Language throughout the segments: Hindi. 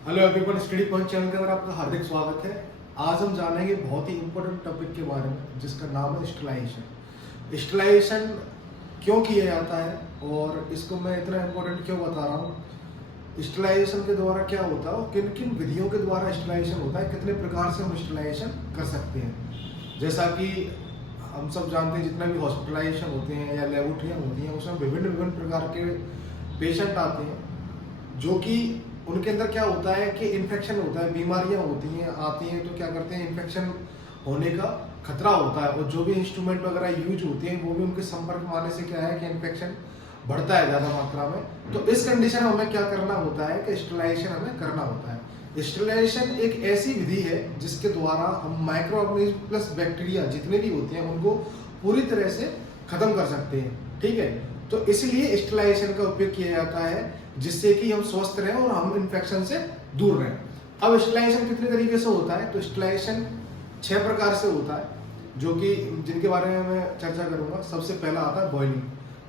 Hello everyone, study point channel के अंदर आपका हार्दिक स्वागत है। आज हम जानेंगे बहुत ही इंपॉर्टेंट टॉपिक के बारे में जिसका नाम है स्टेलाइजेशन। स्टेलाइजेशन क्यों किया जाता है और इसको मैं इतना इंपॉर्टेंट क्यों बता रहा हूँ। स्टेलाइजेशन के द्वारा क्या होता है और किन किन विधियों के द्वारा स्टेलाइजेशन होता है, कितने प्रकार से हम स्टेलाइजेशन कर सकते हैं। जैसा कि हम सब जानते हैं, जितना भी हॉस्पिटलाइजेशन होते हैं या लेबोरेटरियाँ होती हैं उसमें विभिन्न विभिन्न प्रकार के पेशेंट आते हैं जो कि उनके अंदर क्या होता है कि इन्फेक्शन होता है, बीमारियां होती हैं आती हैं, तो क्या करते हैं इन्फेक्शन होने का खतरा होता है और जो भी इंस्ट्रूमेंट वगैरह यूज होते हैं वो भी उनके संपर्क में आने से क्या है कि इन्फेक्शन बढ़ता है ज़्यादा मात्रा में। तो इस कंडीशन में हमें क्या करना होता है कि स्टेलाइजेशन हमें करना होता है। स्टेलाइजेशन एक ऐसी विधि है जिसके द्वारा हम माइक्रो ऑर्गेनिज्म प्लस बैक्टीरिया जितने भी होते हैं उनको पूरी तरह से खत्म कर सकते हैं। ठीक है, तो इसलिए स्टेलाइजेशन का उपयोग किया जाता है जिससे कि हम स्वस्थ रहें और हम इन्फेक्शन से दूर रहें। अब स्टेलाइजेशन कितने तरीके से होता है, तो स्टेलाइजेशन 6 प्रकार से होता है जो कि जिनके बारे में मैं चर्चा करूंगा। सबसे पहला आता है बॉइलिंग।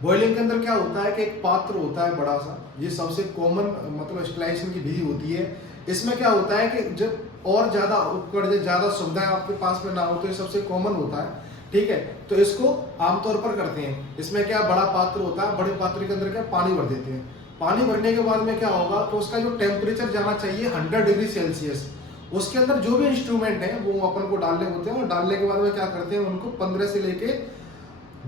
बॉइलिंग के अंदर क्या होता है कि एक पात्र होता है बड़ा सा, ये सबसे कॉमन मतलब स्टेलाइजेशन की विधि होती है। इसमें क्या होता है कि जब और ज्यादा उपकरण ज्यादा सुविधाएं आपके पास में ना हो तो ये सबसे कॉमन होता है। ठीक है, तो इसको आमतौर पर करते हैं। इसमें क्या बड़ा पात्र होता है, बड़े पात्र के अंदर क्या पानी भर देते हैं। पानी भरने के बाद में क्या होगा तो उसका जो टेम्परेचर जाना चाहिए 100 डिग्री सेल्सियस, उसके अंदर जो भी इंस्ट्रूमेंट है वो अपन को डालने होते हैं और डालने के बाद में क्या करते हैं उनको 15 से लेके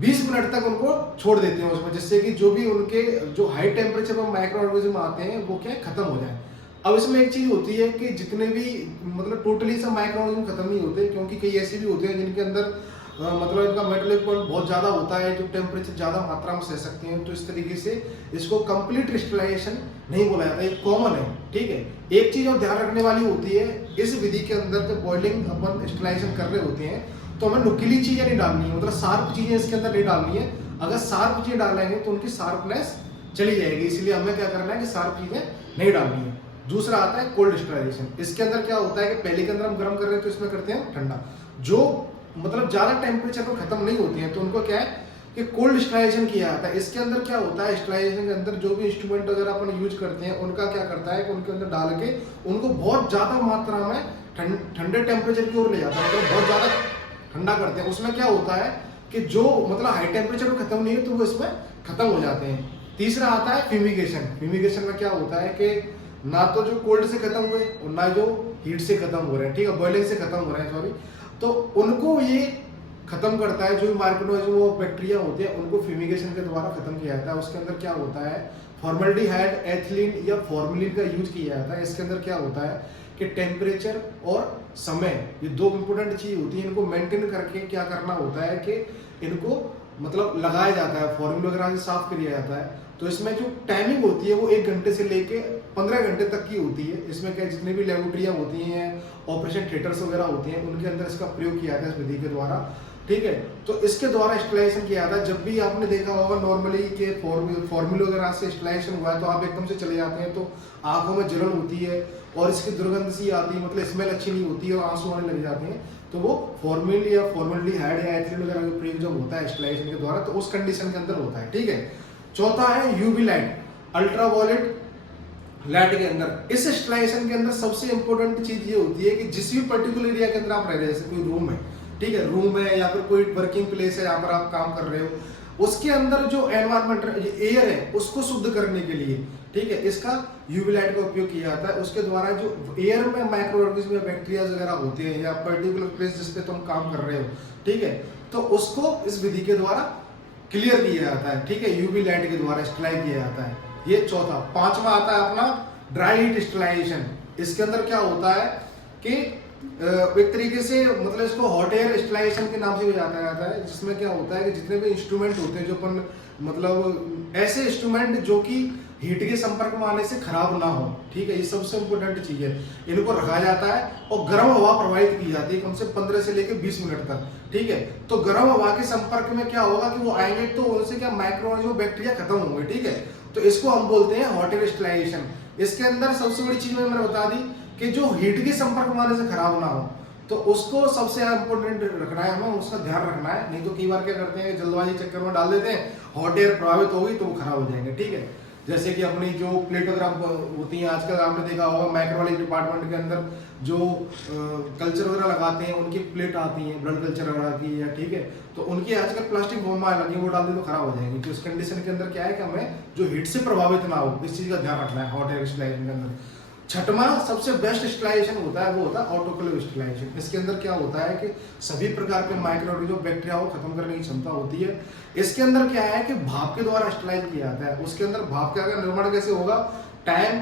20 मिनट तक उनको छोड़ देते हैं उसमें, जिससे कि जो भी उनके जो हाई टेम्परेचर पर माइक्रो ऑर्गेनिज्म आते हैं वो क्या खत्म हो जाए। अब इसमें एक चीज होती है कि जितने भी मतलब टोटली सब माइक्रो ऑर्गेनिज्म खत्म नहीं होते, क्योंकि कई ऐसे भी होते हैं जिनके अंदर मतलब इनका मेटाबॉलिक पॉइंट बहुत ज़्यादा होता है, जो टेम्परेचर ज़्यादा मात्रा में सह सकते हैं। तो इस तरीके से इसको कंप्लीट स्टेलाइजेशन नहीं बोला जाता, ये कॉमन है। ठीक है, एक चीज़ और ध्यान रखने वाली होती है, इस विधि के अंदर जब बॉइलिंग अपन स्टेलाइजेशन कर रहे होते हैं तो हमें नुकीली चीज़ें नहीं डालनी है, मतलब शार्प चीज़ें इसके अंदर नहीं डालनी है। अगर शार्प चीज़ें डालेंगे तो उनकी शार्पनेस चली जाएगी, इसलिए हमें क्या करना है कि शार्प चीज़ें नहीं डालनी है। दूसरा आता है कोल्ड स्टेलाइजेशन। इसके अंदर क्या होता है कि पहले के अंदर हम गर्म कर रहे हैं तो इसमें करते हैं ठंडा, जो मतलब ज्यादा टेम्परेचर पर खत्म नहीं होती है तो उनको क्या है कि कोल्ड स्टेलाइजेशन किया जाता है। इसके अंदर क्या होता है, स्टेलाइजेशन के अंदर जो भी इंस्ट्रूमेंट वगैरह अपन यूज करते हैं उनका क्या करता है कि उनके अंदर डाल के उनको बहुत ज्यादा मात्रा में ठंडे टेम्परेचर की ओर ले जाता है, तो बहुत ज्यादा ठंडा करते हैं। उसमें क्या होता है कि जो मतलब हाई टेम्परेचर पर खत्म नहीं है तो वो इसमें खत्म हो जाते हैं। तीसरा आता है फ्यूमिगेशन। फ्यूमिगेशन में क्या होता है कि ना तो जो कोल्ड से खत्म हुए और ना जो हीट से खत्म हो रहे हैं, ठीक है, बॉइलिंग से खत्म हो रहे हैं सॉरी, तो उनको ये खत्म करता है। जो भी माइक्रोऑर्गेनिज्म वो बैक्टीरिया होते हैं उनको फ्यूमिगेशन के द्वारा खत्म किया जाता है। उसके अंदर क्या होता है, फॉर्मल्डिहाइड, एथिलीन या फॉर्मेलिन का यूज किया जाता है। इसके अंदर क्या होता है कि टेम्परेचर और समय, ये दो इंपोर्टेंट चीज होती है, इनको मेंटेन करके क्या करना होता है कि इनको मतलब लगाया जाता है, फॉर्मूल वगैरह से साफ किया जाता है। तो इसमें जो टाइमिंग होती है वो 1 घंटे से लेके 15 घंटे तक की होती है। इसमें क्या जितने भी लेबोरेटरियाँ होती हैं, ऑपरेशन थिएटर्स वगैरह होती हैं, उनके अंदर इसका प्रयोग किया जाता है इस विधि के द्वारा। ठीक है, तो इसके द्वारा स्टेलाइजेशन किया जाता है। जब भी आपने देखा होगा नॉर्मली के फॉर्मूल वगैरह से स्टेलाइजेशन हुआ है तो आप एकदम से चले जाते हैं तो आंखों में जलन होती है और इसकी दुर्गंध सी आती है, मतलब स्मेल अच्छी नहीं होती है और आंसू आने लग जाते हैं। तो वो फॉर्मल या फॉर्मल्डिहाइड या एथिलीन वगैरह का प्रयोग जब होता है स्टेलाइजेशन के द्वारा तो उस कंडीशन के अंदर होता है। ठीक है, चौथा है यूवी लाइट, अल्ट्रावायलेट लाइट के अंदर। इस स्टेलाइजेशन के अंदर सबसे इंपॉर्टेंट चीज ये होती है कि जिस भी पर्टिकुलर एरिया के अंदर आप रह रहे हैं, जैसे कोई रूम है, ठीक है, रूम है या फिर कोई वर्किंग प्लेस है जहाँ पर आप काम कर रहे हो, उसके अंदर जो एनवायरमेंट एयर है उसको शुद्ध करने के लिए, ठीक है, इसका यूवी लाइट का उपयोग किया जाता है। उसके द्वारा जो एयर में माइक्रो ऑर्गेनिज्म या बैक्टीरिया वगैरह होते हैं या पर्टिकुलर प्लेस जिस पे तुम काम कर रहे हो, ठीक है, तो उसको इस विधि के द्वारा क्लियर किया जाता है। ठीक है, यूवी लाइट के द्वारा स्टेलाइज किया जाता है। ये चौथा। पांचवा आता है अपना ड्राई हीट स्टेलाइजेशन। इसके अंदर क्या होता है कि एक तरीके से मतलब इसको हॉट एयर स्टेलाइजेशन के नाम से भी जाना जाता है, जिसमें क्या होता है कि जितने भी इंस्ट्रूमेंट होते हैं जो अपन मतलब ऐसे इंस्ट्रूमेंट जो कि हीट के संपर्क में आने से खराब ना हो, ठीक है, ये सबसे इंपॉर्टेंट चीज है। इनको रखा जाता है और गर्म हवा प्रवाहित की जाती है कम से 15 से लेकर 20 मिनट तक। ठीक है, तो गर्म हवा के संपर्क में क्या होगा कि वो आएंगे तो उनसे क्या माइक्रोऑर्गेनिज्म बैक्टीरिया खत्म होंगे। ठीक है, तो इसको हम बोलते हैं हॉट एयर स्टेलाइजेशन। इसके अंदर सबसे बड़ी चीज मैंने बता दी कि जो हीट के संपर्क में आने से खराब ना हो, तो उसको सबसे इम्पोर्टेंट रखना है, हमें उसका ध्यान रखना है। नहीं तो कई बार क्या करते हैं जल्दबाजी चक्कर में डाल देते हैं, हॉट एयर प्रभावित होगी तो वो खराब हो जाएंगे। ठीक है, जैसे कि अपनी जो प्लेटोग्राफ होती हैं आजकल आपने देखा होगा माइक्रोबायोलॉजी डिपार्टमेंट के अंदर जो कल्चर वगैरह लगाते हैं उनकी प्लेट आती हैं ब्लड कल्चर वगैरह की, या ठीक है, तो उनकी आजकल प्लास्टिक फॉर्म में लगी, वो डाल दे तो खराब हो जाएंगी। तो इस कंडीशन के अंदर क्या है कि हमें जो हीट से प्रभावित ना हो, इस चीज़ का ध्यान रखना है हॉट एयर स्टलाइजेशन के अंदर। छठवां सबसे बेस्ट स्टलाइजेशन होता है वो होता है ऑटोक्लेव स्टलाइजेशन। इसके अंदर क्या होता है कि सभी प्रकार के माइक्रोऑर्गेनिज्म बैक्टीरिया को खत्म करने की क्षमता होती है। इसके अंदर क्या है कि भाप के द्वारा स्टलाइज किया जाता है। उसके अंदर भाप का निर्माण कैसे होगा, टाइम,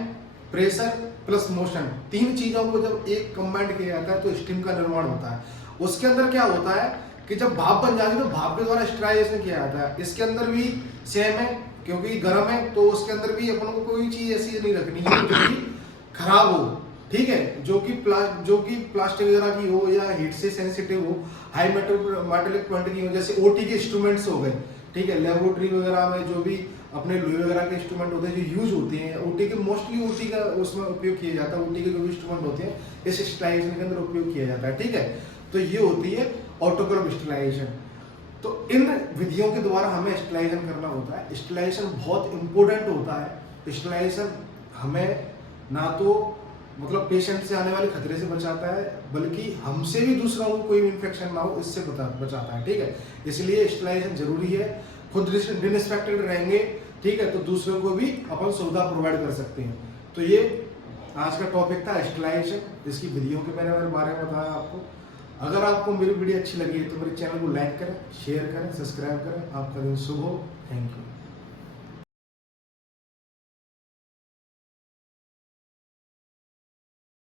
प्रेशर प्लस मोशन, तीन चीजों को जब एक कंबाइंड किया जाता है तो स्टीम का निर्माण होता है। उसके अंदर क्या होता है कि जब भाप बन जाती है तो भाप के द्वारा स्टलाइजेशन किया जाता है। इसके अंदर भी सेम है, क्योंकि गर्म है तो उसके अंदर भी अपन को कोई चीज ऐसी नहीं रखनी है जो कि खराब हो, ठीक है, जो कि प्लास्टिक वगैरह की हो या हीट से सेंसिटिव हो, हाई मेटालिक क्वांटिटी हो, जैसे ओटी के इंस्ट्रूमेंट्स हो गए, ठीक है, लेबोरेटरी वगैरह में जो भी अपने लोहे वगैरह के इंस्ट्रूमेंट होते हैं जो यूज होते हैं, ओटी के मोस्टली ओटी का उसमें उपयोग किया जाता है। ओटी के जो भी इंस्ट्रूमेंट होते हैं इस स्टलाइजेशन के अंदर उपयोग किया जाता है, ठीक है। तो ये होती है ऑटोक्लेव स्टलाइजेशन। तो इन विधियों के द्वारा हमें स्टलाइजेशन करना होता है। स्टलाइजेशन बहुत इंपॉर्टेंट होता है। स्टलाइजेशन हमें ना तो मतलब पेशेंट से आने वाले खतरे से बचाता है, बल्कि हमसे भी दूसरों को कोई इन्फेक्शन ना हो इससे बचाता है, ठीक है। इसलिए स्टलाइजेशन जरूरी है। खुद डिसइंफेक्टेड रहेंगे, ठीक है, तो दूसरों को भी अपन सुविधा प्रोवाइड कर सकते हैं। तो ये आज का टॉपिक था स्टलाइजेशन, इसकी विधियों के बारे में बताया आपको। अगर आपको मेरी वीडियो अच्छी लगी है तो मेरे चैनल को लाइक करें, शेयर करें, सब्सक्राइब करें। आपका दिन शुभ हो। Thank you.